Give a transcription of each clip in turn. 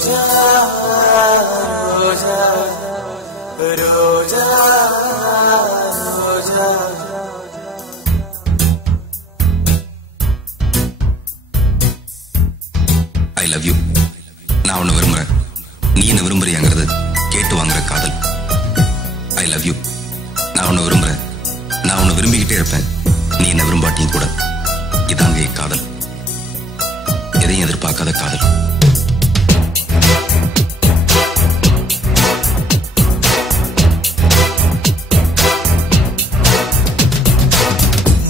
I love you. நான் உன்னை விரும்புறேன், நீ என்ன விரும்புறியாங்கிறது கேட்டு வாங்குற காதல். I love you. நான் உன்னை விரும்புறேன், நான் உன்னை விரும்பிக்கிட்டே இருப்பேன், நீ என்ன விரும்பாட்டியும் கூட. இதாங்க காதல், எதையும் எதிர்பார்க்காத காதல்.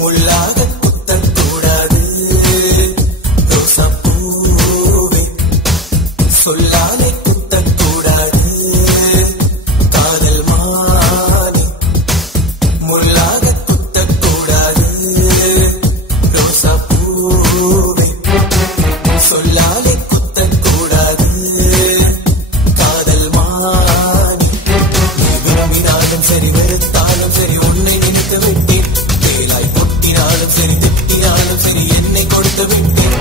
முள்ளாக குத்தக்கூடாது ரோசாப்பூவே, சொல்லாலே குத்தக்கூடாது காதல் மானே. முள்ளாக குத்தக்கூடாது ரோசாப்பூவே, சொல்லாலே குத்தக்கூடாது காதல் மானே. நீ விரும்பினாலும் சரி வெறுத்தாலும் சரி உன்னை நினைத்து விட்டேன், வேலாய் பொட்டினாலும் சரி திட்டினாலும் சரி என்னை கொடுத்து விட்டேன்.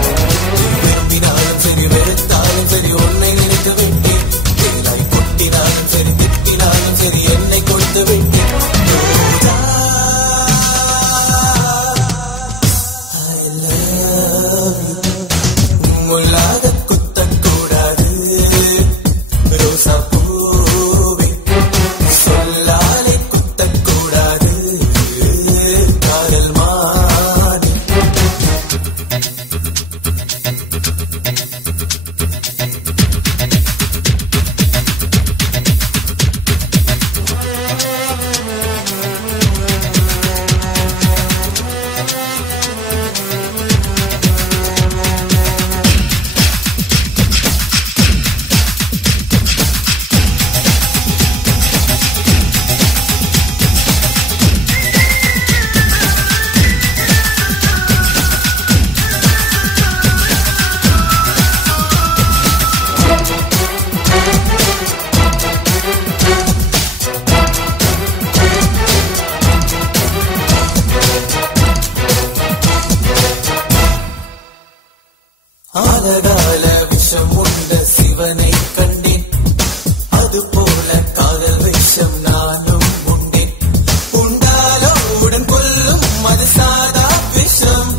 விரும்பினாலும் சரி வெறுத்தாலும் சரி உன்னை நினைத்து விட்டேன், வேலாய் பொட்டினாலும் சரி திட்டினாலும் சரி என்னை கொடுத்து விட்டேன். I love you. முள்ளாக குத்தக்கூடாது ரோசாப்பூவே, சொல்லாலே குத்தக்கூடாது காதல் மானே. ஆலகால விஷம் உண்ட சிவனை கண்டேன், அதுபோல காதல் விஷம் நானும் உண்டேன். உண்டாலோ உடன் கொல்லும் அது சாதா விஷம்,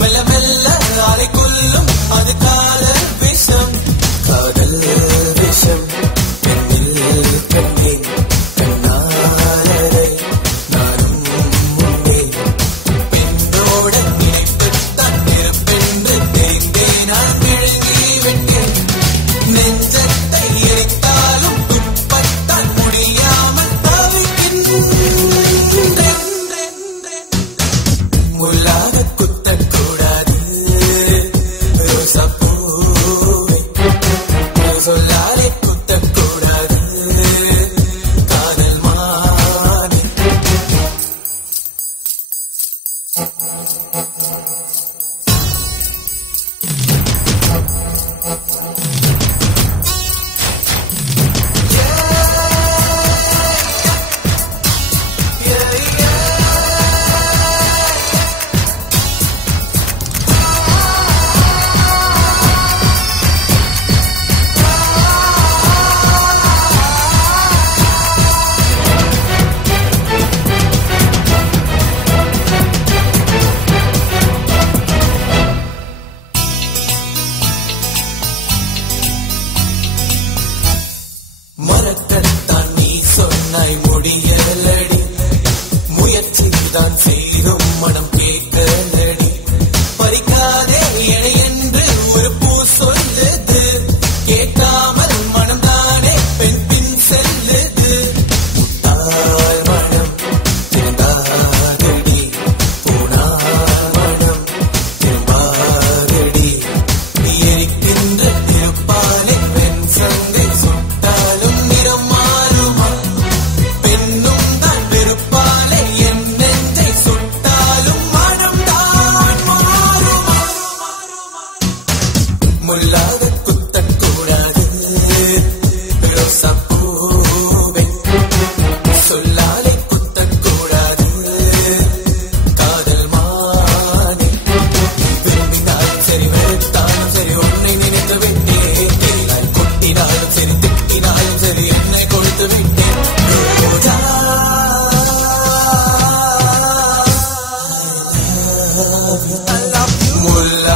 மெல்ல மெல்ல அலை கொல்லும் அது காதல் விஷம். காதல் விஷம் பெண்ணில் கண்டேன், கண்ணாலரை நானும் உண்டேன். பெண்ணோட நினைப்புத்தான் நெருப்பென்று தெரிந்தேன், நான் விழுங்கி விட்டேன். நெஞ்சத்தை எரித்தாலும் துப்பத்தான் முடியாமல் தவிக்கின்றேன். முள்ளாக குத்தக்கூடாது ரோசாப்பூ கொல்லா